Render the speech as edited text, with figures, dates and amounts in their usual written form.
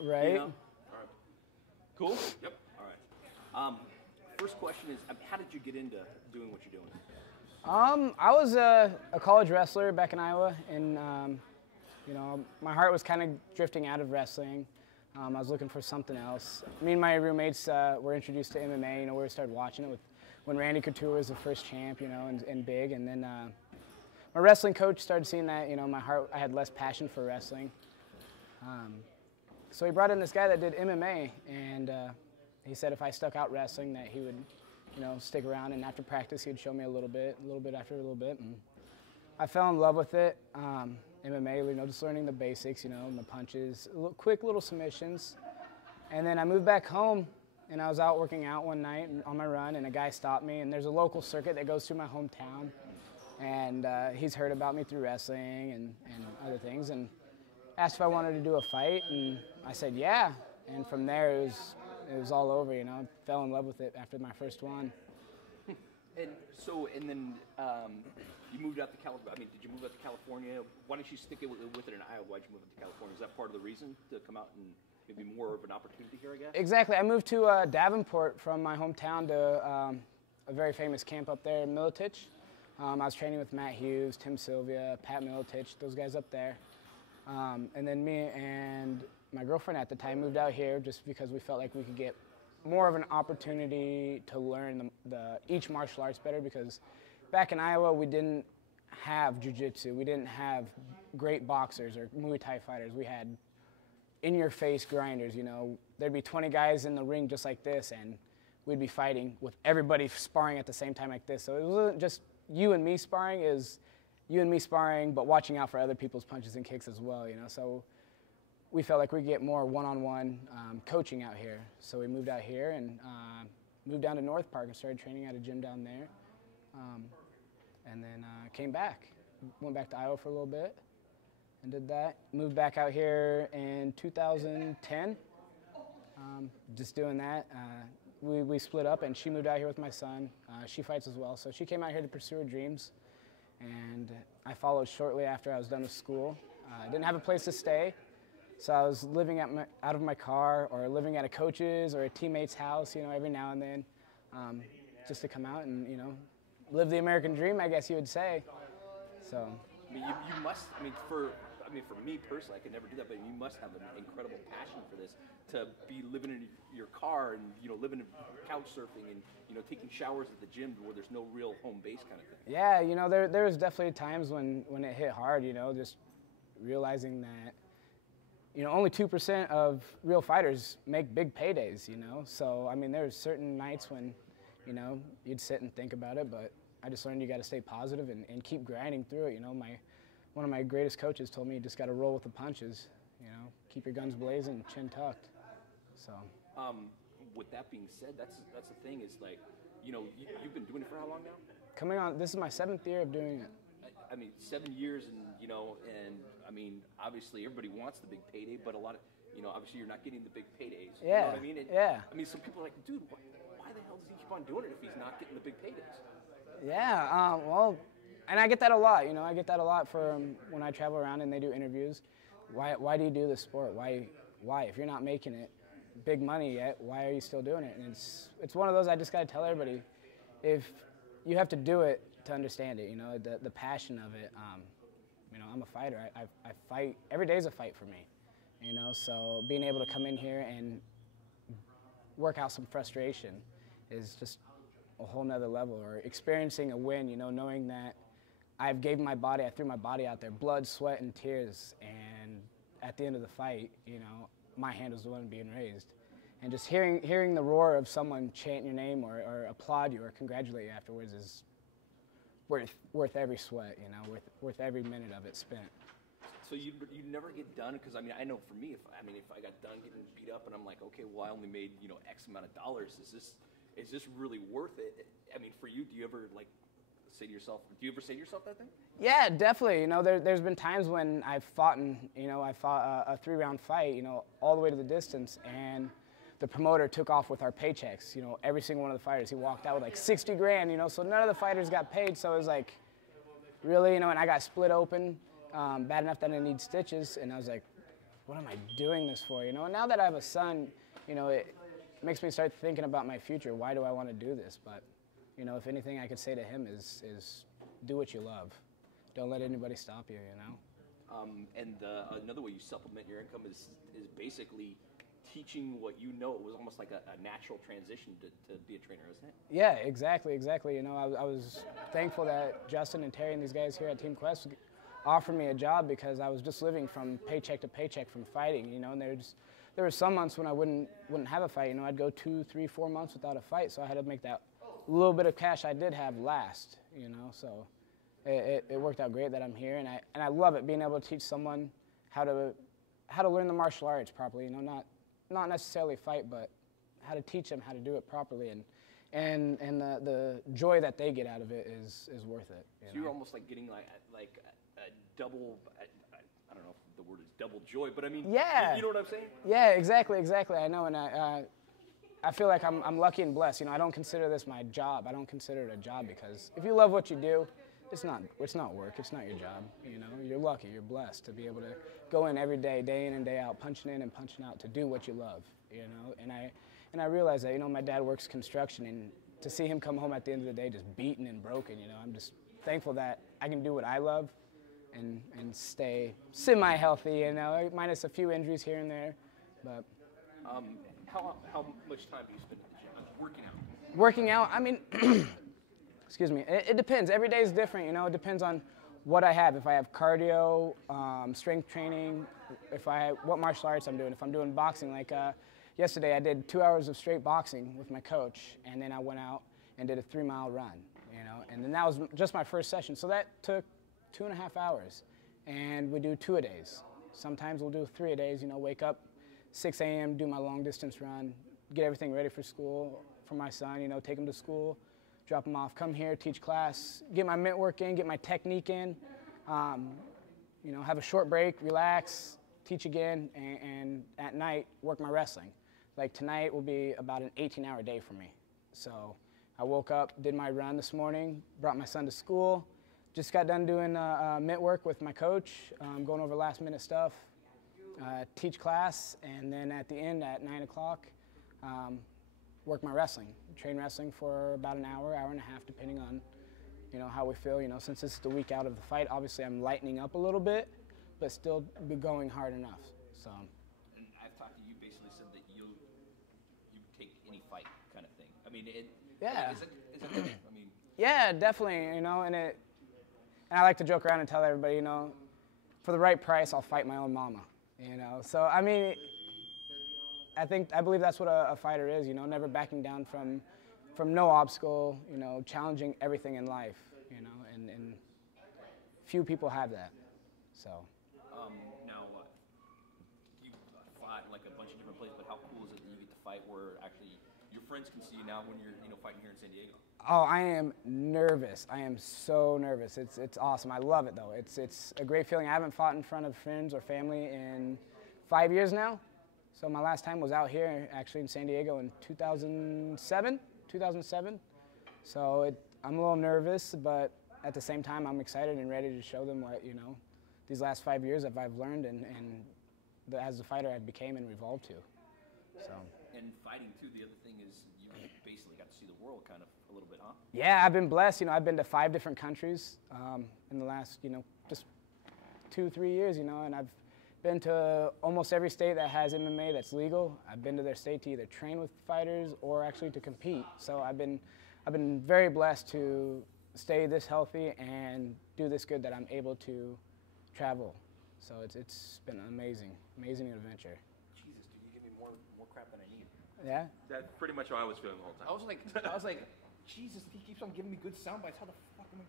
Right. You know? All right. Cool? Yep. All right. First question is, how did you get into doing what you're doing? I was a college wrestler back in Iowa, and you know, my heart was kind of drifting out of wrestling. I was looking for something else. Me and my roommates were introduced to MMA. You know, we started watching it when Randy Couture was the first champ, you know, and big. And then my wrestling coach started seeing that, you know, I had less passion for wrestling. So he brought in this guy that did MMA, and he said if I stuck out wrestling that he would, you know, stick around, and after practice he'd show me a little bit after a little bit, and I fell in love with it. MMA, you know, just learning the basics, you know, the punches, quick little submissions. And then I moved back home, and I was out working out one night on my run, and a guy stopped me, and there's a local circuit that goes through my hometown, and he's heard about me through wrestling and other things, and asked if I wanted to do a fight, and I said yeah, and from there it was all over, you know. Fell in love with it after my first one. And then you moved out to California. I mean, did you move out to California? Why didn't you stick it with it in Iowa? Why'd you move out to California? Is that part of the reason to come out and maybe more of an opportunity here, I guess? Exactly. I moved to Davenport from my hometown to a very famous camp up there in Militich. I was training with Matt Hughes, Tim Sylvia, Pat Militich, those guys up there. And then me and my girlfriend at the time moved out here just because we felt like we could get more of an opportunity to learn each martial arts better, because back in Iowa we didn't have jiu-jitsu, we didn't have great boxers or Muay Thai fighters. We had in-your-face grinders, you know. There'd be 20 guys in the ring just like this, and we'd be fighting with everybody sparring at the same time like this. So it wasn't just you and me sparring, it was you and me sparring, but watching out for other people's punches and kicks as well, you know. So we felt like we could get more one-on-one coaching out here. So we moved out here and moved down to North Park and started training at a gym down there. And then came back. Went back to Iowa for a little bit and did that. Moved back out here in 2010, just doing that. We split up, and she moved out here with my son. She fights as well, so she came out here to pursue her dreams. And I followed shortly after I was done with school. I didn't have a place to stay, so I was living out of my car or living at a coach's or a teammate's house, you know, every now and then, just to come out and, you know, live the American dream, I guess you would say. So. I mean, you must. I mean, for me personally, I could never do that, but you must have an incredible passion for this, to be living in your car and, you know, living in couch surfing and, you know, taking showers at the gym where there's no real home base kind of thing. Yeah, you know, there was definitely times when it hit hard, you know, just realizing that, you know, only 2% of real fighters make big paydays, you know. So, I mean, there's certain nights when, you know, you'd sit and think about it, but I just learned you got to stay positive and keep grinding through it, you know. One of my greatest coaches told me you just got to roll with the punches, you know, keep your guns blazing, chin tucked. So. With that being said, that's the thing is, like, you know, you've been doing it for how long now? This is my 7th year of doing it. I mean, 7 years, and, you know, and I mean, obviously everybody wants the big payday, but a lot of, you know, obviously you're not getting the big paydays. Yeah. You know what I mean? Yeah. I mean, some people are like, dude, why the hell does he keep on doing it if he's not getting the big paydays? Yeah, well, and I get that a lot, you know. I get that a lot from when I travel around and they do interviews. Why do you do this sport? Why? If you're not making it big money yet, why are you still doing it? And it's one of those, I just got to tell everybody, if you have to do it to understand it, you know, the passion of it. You know, I'm a fighter. I fight. Every day is a fight for me, you know. So being able to come in here and work out some frustration is just a whole nother level. Or experiencing a win, you know, knowing that I threw my body out there, blood, sweat, and tears, and at the end of the fight, you know, my hand was the one being raised. And just hearing the roar of someone chant your name or applaud you or congratulate you afterwards is worth every sweat, you know, worth every minute of it spent. So you never get done? Because, I mean, I know for me, if I got done getting beat up and I'm like, okay, well, I only made, you know, X amount of dollars, is this really worth it? I mean, for you, do you ever say to yourself that thing? Yeah, definitely. You know, there's been times when I've fought a 3-round fight, you know, all the way to the distance, and the promoter took off with our paychecks. You know, every single one of the fighters, he walked out with like 60 grand, you know, so none of the fighters got paid. So it was like, really, you know, and I got split open, bad enough that I need stitches, and I was like, what am I doing this for? You know, and now that I have a son, you know, it makes me start thinking about my future. Why do I want to do this? But, you know, if anything I could say to him is do what you love. Don't let anybody stop you, you know? And another way you supplement your income is basically teaching what you know. It was almost like a natural transition to be a trainer, isn't it? Yeah, exactly. You know, I was thankful that Justin and Terry and these guys here at Team Quest offered me a job because I was just living from paycheck to paycheck from fighting, you know, and there were some months when I wouldn't have a fight. You know, I'd go 2, 3, 4 months without a fight, so I had to make that little bit of cash I did have last, you know, so it worked out great that I'm here, and I love it, being able to teach someone how to learn the martial arts properly, you know, not necessarily fight, but how to teach them how to do it properly, and the joy that they get out of it is worth it. So you're almost like getting like a double, I don't know if the word is double joy, but I mean, yeah, you know what I'm saying? Yeah, exactly. I know, and I feel like I'm lucky and blessed. You know, I don't consider this my job. I don't consider it a job because if you love what you do, it's not work. It's not your job. You know, you're lucky. You're blessed to be able to go in every day, day in and day out, punching in and punching out to do what you love. You know, and I realize that, you know, my dad works construction, and to see him come home at the end of the day just beaten and broken, you know, I'm just thankful that I can do what I love and stay semi-healthy, you know, minus a few injuries here and there. But how much time do you spend at the gym working out? Working out, I mean, excuse me, it depends. Every day is different, you know. It depends on what I have. If I have cardio, strength training, what martial arts I'm doing. If I'm doing boxing, like yesterday I did 2 hours of straight boxing with my coach, and then I went out and did a 3-mile run, you know. And then that was just my first session, so that took 2.5 hours. And we do 2-a-days. Sometimes we'll do 3-a-days, you know, wake up 6 a.m., do my long distance run, get everything ready for school for my son, you know, take him to school, drop him off, come here, teach class, get my mitt work in, get my technique in, you know, have a short break, relax, teach again, and at night work my wrestling. Like tonight will be about an 18-hour day for me. So I woke up, did my run this morning, brought my son to school, just got done doing mitt work with my coach, going over last minute stuff, teach class, and then at the end at 9 o'clock, work my wrestling, train wrestling for about an hour, hour and a half, depending on, you know, how we feel. You know, since this is the week out of the fight, obviously I'm lightening up a little bit, but still be going hard enough. So. And I've talked to you, basically said that you take any fight kind of thing. I mean, yeah. Is it I mean. Yeah, definitely. You know, and I like to joke around and tell everybody, you know, for the right price, I'll fight my own mama. You know, so I mean, I believe that's what a fighter is. You know, never backing down from no obstacle. You know, challenging everything in life. You know, and few people have that. So. Now, you fought like a bunch of different places, but how cool is it that you get to fight where actually your friends can see you now when you're, you know, fighting here in San Diego? Oh, I am nervous. I am so nervous. It's awesome. I love it though. It's a great feeling. I haven't fought in front of friends or family in 5 years now. So my last time was out here, actually in San Diego in 2007. So I'm a little nervous, but at the same time, I'm excited and ready to show them what, you know, these last 5 years I've learned and as a fighter I've became and evolved to. So. And fighting too. The other thing is you basically got to see the world kind of a little bit, huh? Yeah, I've been blessed. You know, I've been to 5 different countries in the last, you know, just 2-3 years. You know, and I've been to almost every state that has MMA that's legal. I've been to their state to either train with fighters or actually to compete. So I've been very blessed to stay this healthy and do this good that I'm able to travel. So it's been an amazing adventure. Jesus, dude, you give me more crap than I need. Yeah? That's pretty much how I was feeling the whole time. I was like, Jesus, he keeps on giving me good sound bites. How the fuck am I